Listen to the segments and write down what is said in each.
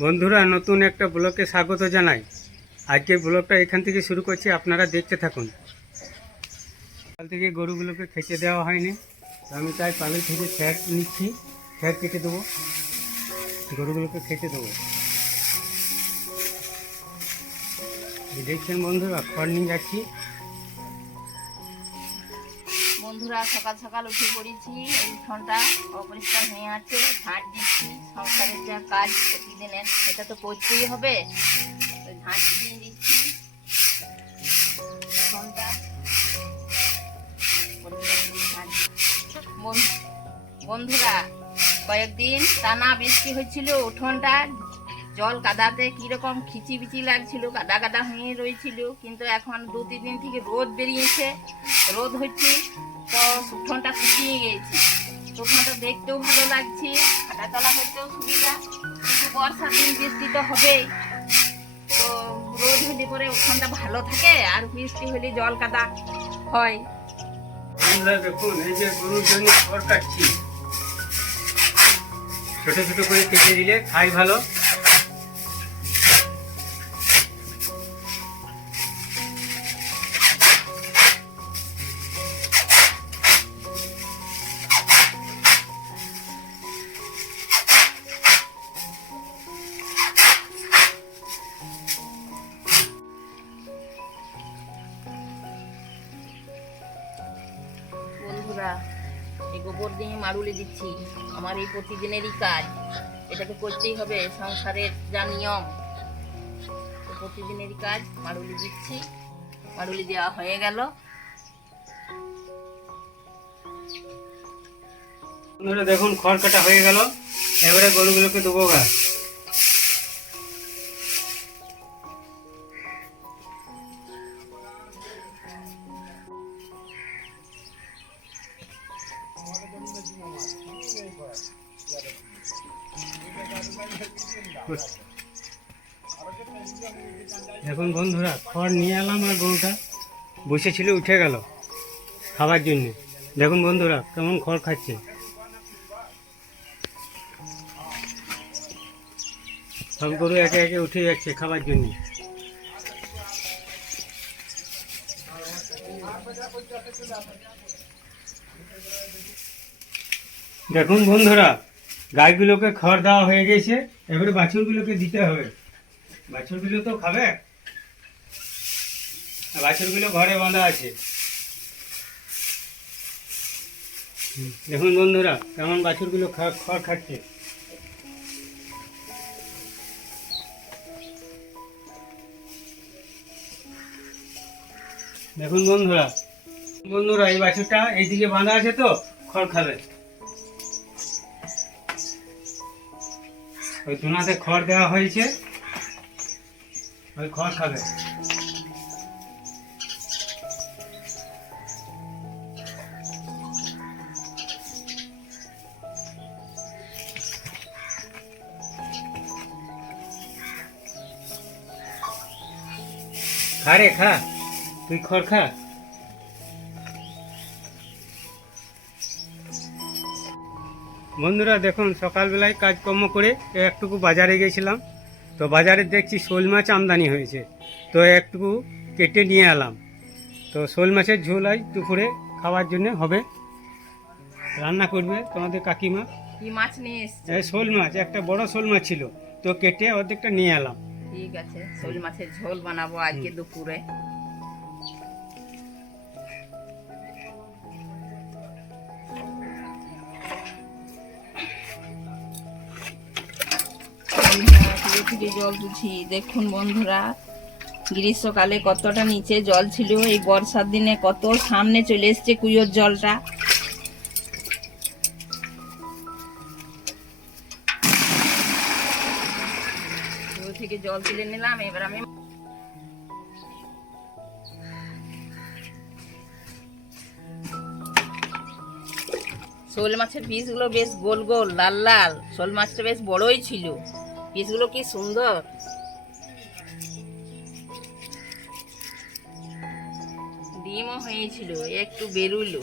বন্ধুরা, নতুন একটা ব্লগে স্বাগত জানাই। আজকে ব্লগটা এখান থেকে শুরু করছি, আপনারা দেখতে থাকুন। সকাল থেকে গরুগুলোকে খেতে দেওয়া হয়নি, তো আমি তাই পালের থেকে খ্যার নিচ্ছি, খ্যার কেটে দেবো, গরুগুলোকে খেতে দেবো। দেখছেন বন্ধুরা, খড় নিয়ে যাচ্ছি। বন্ধুরা, সকাল সকাল উঠে পড়েছি। এই উঠোনটা অপরিষ্কার হয়ে আছে, ঝাঁট দিচ্ছি। সংসারের যা কাজ প্রতিদিনের, এটা তো করতেই হবে, ঝাঁট দিয়ে দিচ্ছি। উঠোনটা বন্ধুরা, কয়েকদিন টানা বৃষ্টি হচ্ছিল, উঠোনটা জল কাদাতে কিরকম খিচিবিচি লাগছিল, কাদা কাদা হয়ে রয়েছিল। কিন্তু এখন 2-3 দিন থেকে রোদ বেরিয়েছে, রোদ হচ্ছে, তো উঠোনটা শুকিয়ে গিয়েছে। উঠোনটা দেখতেও ভালো লাগছে, হাঁটাচলা করতেও সুবিধা। কিন্তু বর্ষার দিন বৃষ্টি তো হবেই, তো রোদ হলে পরে উঠোনটা ভালো থাকে, আর বৃষ্টি হলে জল কাদা হয়। দেখুন, এই যে গরুর জন্য খড় কাটছি, ছোট ছোট করে কেটে দিলে খাই ভালো। বন্ধুরা, এই গোবর দিয়ে মাড়ুলি দিচ্ছি, আমার এই প্রতিদিনেরই কাজ, এটাকে করতেই হবে, সংসারের যা নিয়ম। তো প্রতিদিনেরই কাজ, মাড়ুলি দিচ্ছি। মাড়ুলি দেওয়া হয়ে গেল। বন্ধুরা দেখুন, খড় কাটা হয়ে গেল, এবারে গরুগুলোকে দেবো গা। দেখুন বন্ধুরা, খড় নিয়ে এলাম, আর গরুটা বসেছিল, উঠে গেল খাবার জন্য। দেখুন বন্ধুরা, কেমন খড় খাচ্ছে। সব গরু একে একে উঠে যাচ্ছে খাবার জন্য। দেখুন বন্ধুরা, গাইগুলোকে খড় দেওয়া হয়ে গেছে, এবারে বাছুরগুলোকে দিতে হবে। বাছুরগুলো তো খাবে, বাছুরগুলো ঘরে বাঁধা আছে। দেখুন বন্ধুরা, কেমন বাছুরগুলো খড় খাচ্ছে। দেখুন বন্ধুরা, এই বাছুরটা এইদিকে বাঁধা আছে, তো খড় খাবে। ওই ধুনাতে খড় দেওয়া হয়েছে, ওই খড় খাবে। খা রে, খা, তুই খড় খা। বন্ধুরা দেখুন, সকালবেলায় কাজকর্ম করে একটুকু বাজারে গেছিলাম, তো বাজারে দেখছি শোল মাছ আমদানি হয়েছে, তো একটুকু কেটে নিয়ে এলাম। তো শোল মাছের ঝোল আজ দুপুরে খাওয়ার জন্য হবে, রান্না করবে তোমাদের কাকিমা। কি মাছ নিয়ে এসেছে? শোল মাছ, একটা বড় শোল মাছ ছিল, তো কেটে অর্ধেকটা নিয়ে এলাম। ঠিক আছে, শোল মাছের ঝোল বানাবো আজকে দুপুরে। জল বুঝি, দেখুন বন্ধুরা, গ্রীষ্মকালে কতটা নিচে জল ছিল, এই বর্ষার দিনে কত সামনে চলে এসছে কুয়োর জলটা। কুয়ো থেকে জল তুলে নিলাম, এবার আমি শোল মাছের পিসগুলো বেশ গোল গোল লাল লাল, শোল মাছটা বেশ বড়ই ছিল, পিসগুলো কি সুন্দর। ডিমও হয়েছিল, একটু বেরুলো।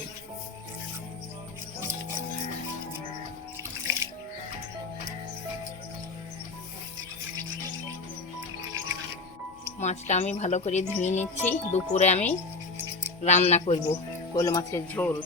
মাছটা আমি ভালো করে ধুয়ে নিচ্ছি, দুপুরে আমি রান্না করব শোল মাছের ঝোল।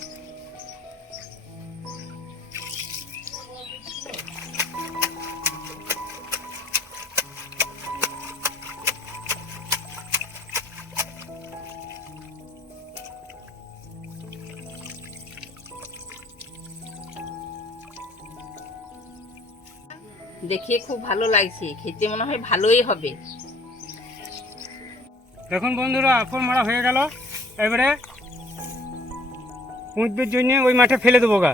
দেখে খুব ভালো লাগছে, খেতে মনে হয় ভালোই হবে। দেখুন বন্ধুরা, আফর মারা হয়ে গেল। এবারে পুঁতবের জন্য ওই মাঠে ফেলে দেবো গা।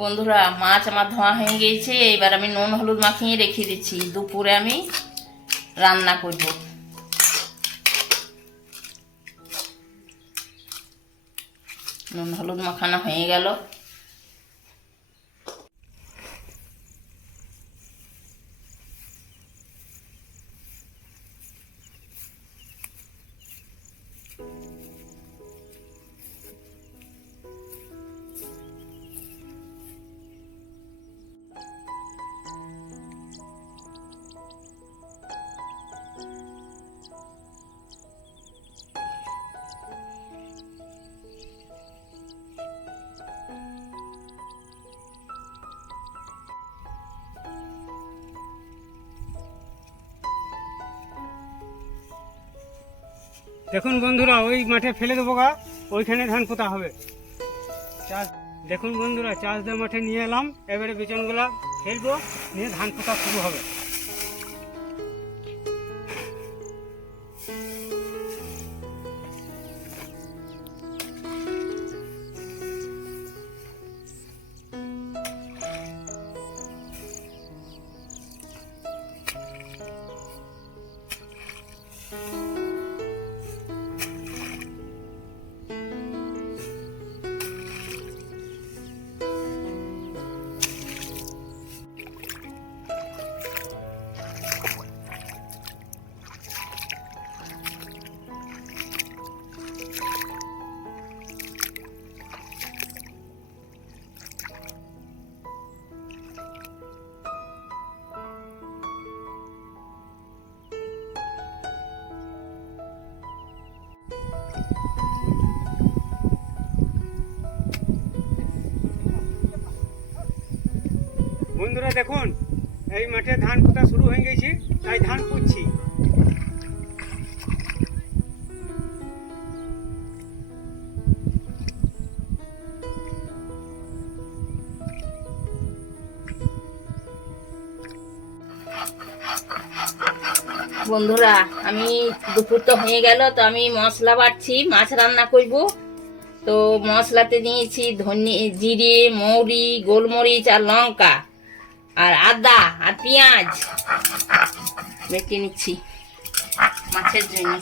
বন্ধুরা, মাছ আমার ধোয়া হয়ে গিয়েছে, এবার আমি নুন হলুদ মাখিয়ে রেখে দিচ্ছি, দুপুরে আমি রান্না করব। নুন হলুদ মাখানো হয়ে গেল। দেখুন বন্ধুরা, ওই মাঠে ফেলে দেবো গা, ওইখানে ধান পোতা হবে। চাষ দেখুন বন্ধুরা, চাষ দিয়ে মাঠে নিয়ে এলাম, এবারে বিচনগুলা ফেলবো, নিয়ে ধান পোতা শুরু হবে। বন্ধুরা দেখুন, এই মাঠে ধান পোতা শুরু হয়ে গেছে, তাই ধান পুঁতছি। বন্ধুরা, আমি দুপুর তো হয়ে গেল, তো আমি মশলা বাটছি, মাছ রান্না করব। তো মশলাতে নিয়েছি ধনে, জিরে, মৌরি, গোলমরিচ আর লঙ্কা আর আদা আর পেঁয়াজ বেটে নিচ্ছি মাছের জন্য।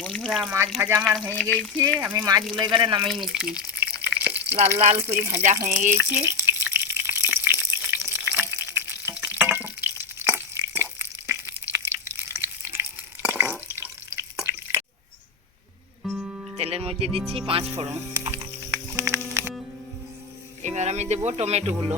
বন্ধুরা, মাছ ভাজা আমার হয়ে গেছে, আমি মাছগুলো এবারে নামিয়ে নিচ্ছি। লাল লাল করে ভাজা হয়ে গেছে। তেলের মধ্যে দিচ্ছি 5 ফোড়ন। এবার আমি দেবো টমেটো গুলো।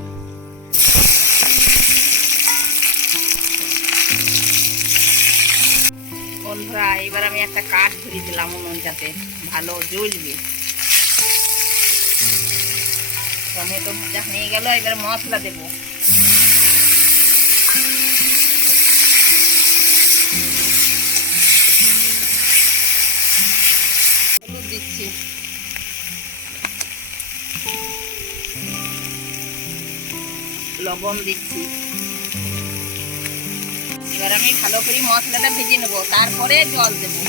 বন্ধুরা, এবার আমি একটা কাঠ ধরিয়ে দিলাম উনুনটাতে, ভালো জ্বলবে। টমেটো ভাজা হয়ে গেল, এবার মশলা দেবো। হলুদ দিচ্ছি, লবণ দিচ্ছি। এবার আমি ভালো করে মশলাটা ভেজে নেবো, তারপরে জল দেবো।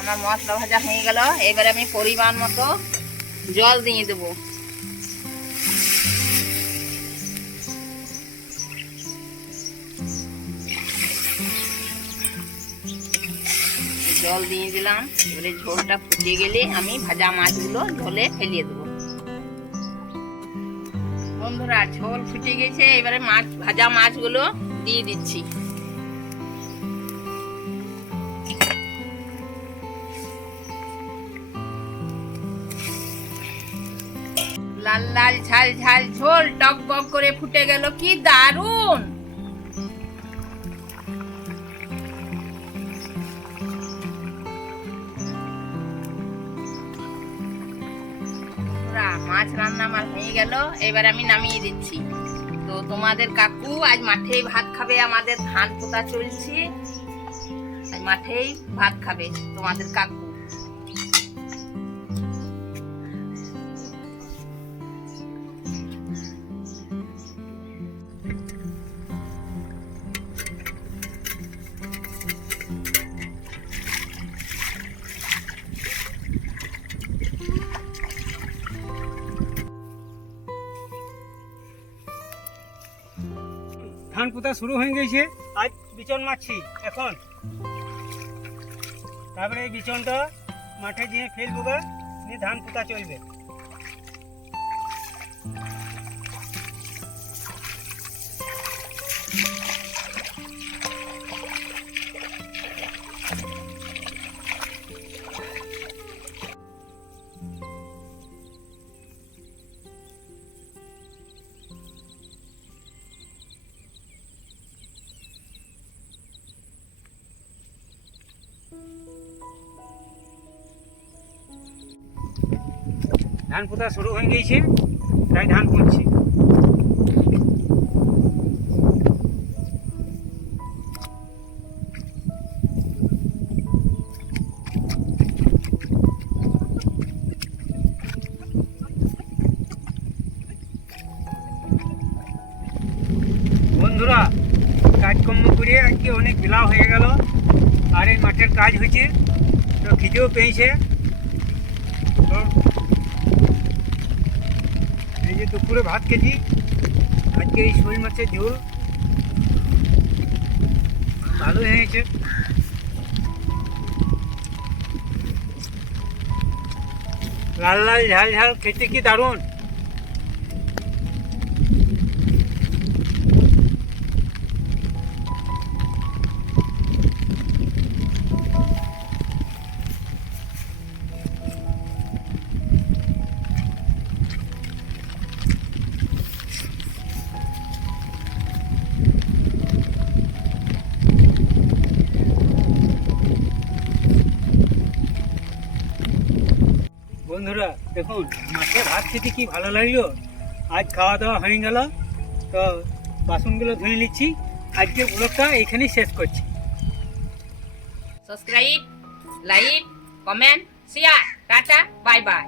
আমার মশলা ভাজা হয়ে গেল, এবারে আমি পরিমাণ মতো জল দিয়ে দেবো। জল দিয়ে দিলাম। এবারে ঝোলটা ফুটে গেলে আমি ভাজা মাছগুলো ঝোলে ফেলিয়ে দেবো। বন্ধুরা ঝোল ফুটে গেছে, এবারে ভাজা মাছগুলো দিয়ে দিচ্ছি। লাল লাল ঝাল ঝাল ঝোল টক বক করে ফুটে গেল, কি দারুণ! মাছ রান্না আমার হয়ে গেল, এবার আমি নামিয়ে দিচ্ছি। তো তোমাদের কাকু আজ মাঠেই ভাত খাবে, আমাদের ধান পোতা চলছে, আজ মাঠেই ভাত খাবে তোমাদের কাকু। ধান পোতা শুরু হয়ে গেছে, আজ বিচন মারছি এখন। তারপরে এই বিচনটা মাঠে গিয়ে ফেলবো, নিয়ে ধান পোতা চলবে। ধান পোতা শুরু হয়ে গেছে, তাই ধান পুঁতছি। বন্ধুরা কাজকর্ম করে আজকে অনেক বেলা হয়ে গেল, আর এই মাঠের কাজ হয়েছে, তো খিদেও পেয়েছে। তো এই যে দুপুরে ভাত খেয়েছি, আজকে এই শোল মাছের ঝোল ভালো হয়েছে। লাল লাল ঝাল ঝাল খেতে কি দারুণ! বন্ধুরা দেখুন মাঠে ভাত খেতে কি ভালো লাগলো। আজ খাওয়া দাওয়া হয়ে গেল, তো বাসনগুলো ধুয়ে নিচ্ছি। আজকের ব্লগটা এইখানেই শেষ করছি। Subscribe, like, comment, share, tata, bye bye.